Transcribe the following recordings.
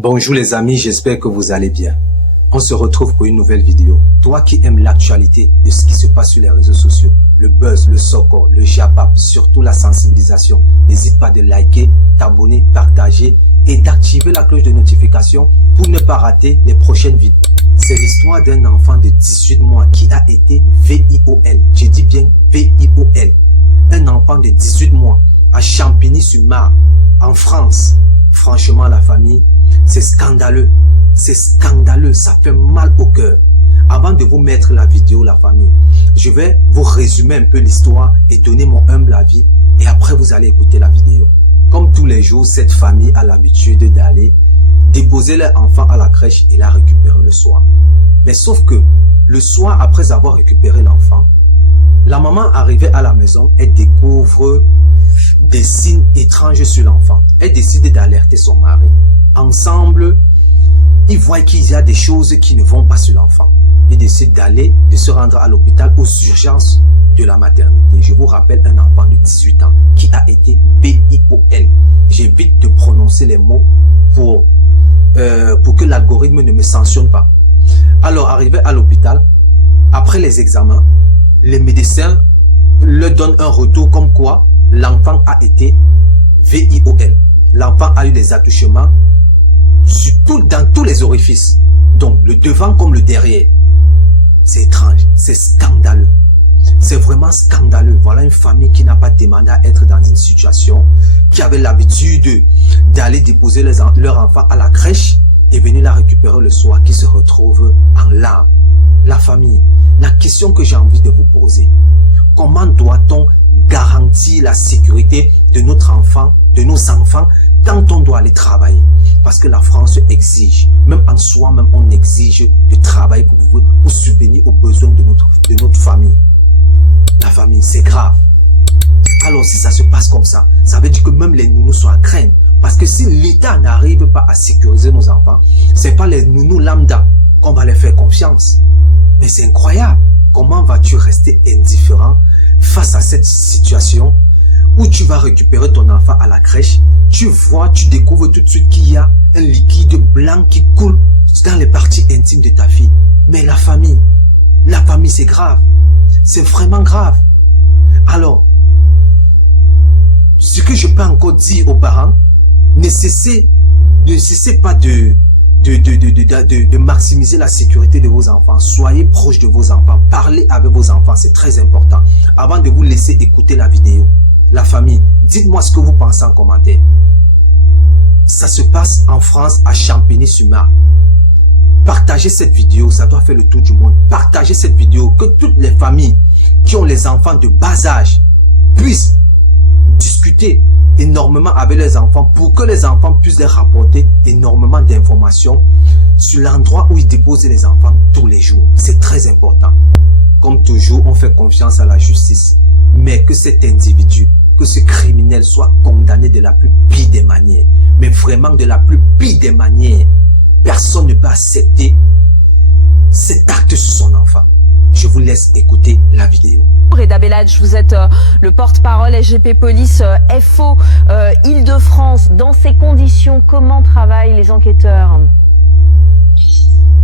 Bonjour les amis, j'espère que vous allez bien. On se retrouve pour une nouvelle vidéo. Toi qui aimes l'actualité de ce qui se passe sur les réseaux sociaux, le buzz, le soccer, le japap, surtout la sensibilisation, n'hésite pas de liker, t'abonner, partager et d'activer la cloche de notification pour ne pas rater les prochaines vidéos. C'est l'histoire d'un enfant de 18 mois qui a été VIOL. Je dis bien VIOL. Un enfant de 18 mois à Champigny-sur-Marne, en France. Franchement, la famille, c'est scandaleux. C'est scandaleux, ça fait mal au cœur. Avant de vous mettre la vidéo, la famille, je vais vous résumer un peu l'histoire et donner mon humble avis. Et après, vous allez écouter la vidéo. Comme tous les jours, cette famille a l'habitude d'aller déposer leur enfant à la crèche et la récupérer le soir. Mais sauf que, le soir, après avoir récupéré l'enfant, la maman arrivée à la maison, elle découvre des signes étranges sur l'enfant. Elle décide d'alerter son mari. Ensemble, ils voient qu'il y a des choses qui ne vont pas sur l'enfant. Ils décident de se rendre à l'hôpital aux urgences de la maternité. Je vous rappelle, un enfant de 18 ans qui a été VIOL. J'évite de prononcer les mots pour que l'algorithme ne me sanctionne pas. Alors, arrivé à l'hôpital, après les examens, les médecins leur donnent un retour comme quoi l'enfant a été VIOL. L'enfant a eu des attouchements dans tous les orifices. Donc, le devant comme le derrière. C'est étrange, c'est scandaleux. C'est vraiment scandaleux. Voilà une famille qui n'a pas demandé à être dans une situation, qui avait l'habitude d'aller déposer leur enfant à la crèche et venir la récupérer le soir, qui se retrouve en larmes. La famille, la question que j'ai envie de vous poser, comment doit-on garantir la sécurité de notre enfant, de nos enfants, quand on doit aller travailler? Parce que la France exige, même en soi, même on exige de travailler pour subvenir aux besoins de notre famille. La famille, c'est grave. Alors si ça se passe comme ça veut dire que même les nounous sont à craindre. Parce que si l'État n'arrive pas à sécuriser nos enfants, c'est pas les nounous lambda qu'on va les faire confiance. Mais c'est incroyable. Comment vas-tu rester indifférent face à cette situation où tu vas récupérer ton enfant à la crèche, tu découvres tout de suite qu'il y a un liquide blanc qui coule dans les parties intimes de ta fille. Mais la famille c'est grave. C'est vraiment grave. Alors, ce que je peux encore dire aux parents, ne cessez pas de maximiser la sécurité de vos enfants. Soyez proche de vos enfants. Parlez avec vos enfants, c'est très important. Avant de vous laisser écouter la vidéo, la famille, dites-moi ce que vous pensez en commentaire. Ça se passe en France, à Champigny-sur-Marne. Partagez cette vidéo, ça doit faire le tour du monde. Partagez cette vidéo, que toutes les familles qui ont les enfants de bas âge puissent discuter énormément avec les enfants pour que les enfants puissent leur rapporter énormément d'informations sur l'endroit où ils déposent les enfants tous les jours. C'est très important. Comme toujours, on fait confiance à la justice. Mais que cet individu, que ce criminel soit condamné de la plus pire des manières. Mais vraiment de la plus pire des manières. Personne ne peut accepter cet acte sur son enfant. Je vous laisse écouter la vidéo. Reda Belladj, vous êtes le porte-parole SGP Police FO Île-de-France. Dans ces conditions, comment travaillent les enquêteurs?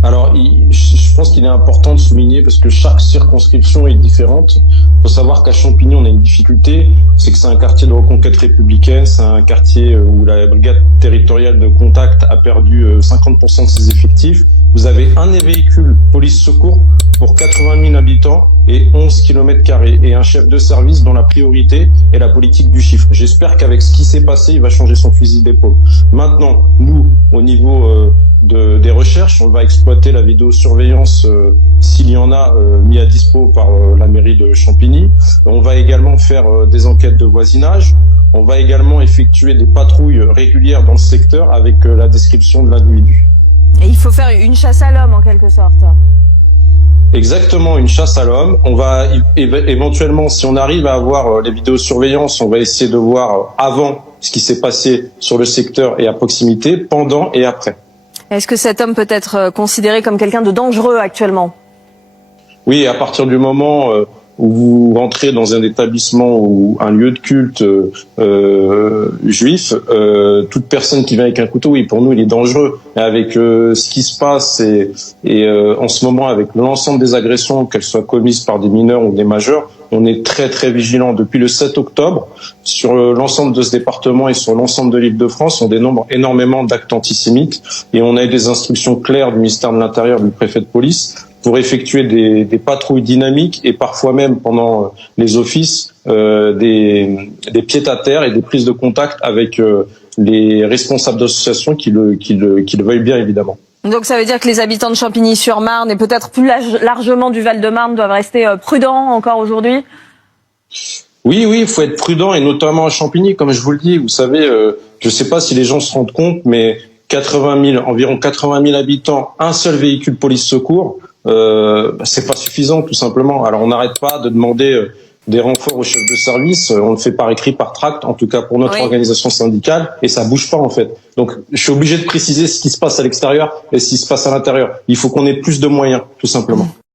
Alors, je pense qu'il est important de souligner, parce que chaque circonscription est différente. Il faut savoir qu'à Champigny, on a une difficulté, c'est que c'est un quartier de reconquête républicaine, c'est un quartier où la brigade territoriale de contact a perdu 50% de ses effectifs. Vous avez un véhicule police secours pour 80 000 habitants et 11 km² et un chef de service dont la priorité est la politique du chiffre. J'espère qu'avec ce qui s'est passé, il va changer son fusil d'épaule. Maintenant, nous, au niveau des recherches, on va exploiter la vidéosurveillance s'il y en a mis à dispo par la mairie de Champigny. On va également faire des enquêtes de voisinage. On va également effectuer des patrouilles régulières dans le secteur avec la description de l'individu. Et il faut faire une chasse à l'homme en quelque sorte. Exactement, une chasse à l'homme. On va éventuellement, si on arrive à avoir les vidéosurveillances, on va essayer de voir avant ce qui s'est passé sur le secteur et à proximité, pendant et après. Est-ce que cet homme peut être considéré comme quelqu'un de dangereux actuellement? Oui, à partir du moment où vous rentrez dans un établissement ou un lieu de culte juif, toute personne qui vient avec un couteau, oui, pour nous, il est dangereux. Et avec ce qui se passe et en ce moment, avec l'ensemble des agressions, qu'elles soient commises par des mineurs ou des majeurs, on est très très vigilant. Depuis le 7 octobre, sur l'ensemble de ce département et sur l'ensemble de l'Île-de-France, on dénombre énormément d'actes antisémites et on a des instructions claires du ministère de l'Intérieur, du préfet de police, pour effectuer des patrouilles dynamiques et parfois même pendant les offices des pieds-à-terre et des prises de contact avec les responsables d'associations qui le veuillent bien évidemment. Donc ça veut dire que les habitants de Champigny-sur-Marne et peut-être plus largement du Val-de-Marne doivent rester prudents encore aujourd'hui? Oui, il faut être prudent et notamment à Champigny, comme je vous le dis. Vous savez, je ne sais pas si les gens se rendent compte, mais environ 80 000 habitants, un seul véhicule police-secours, c'est pas suffisant tout simplement. Alors on n'arrête pas de demander des renforts aux chefs de service, on le fait par écrit, par tract, en tout cas pour notre organisation syndicale, et ça bouge pas en fait. Donc je suis obligé de préciser ce qui se passe à l'extérieur et ce qui se passe à l'intérieur. Il faut qu'on ait plus de moyens, tout simplement.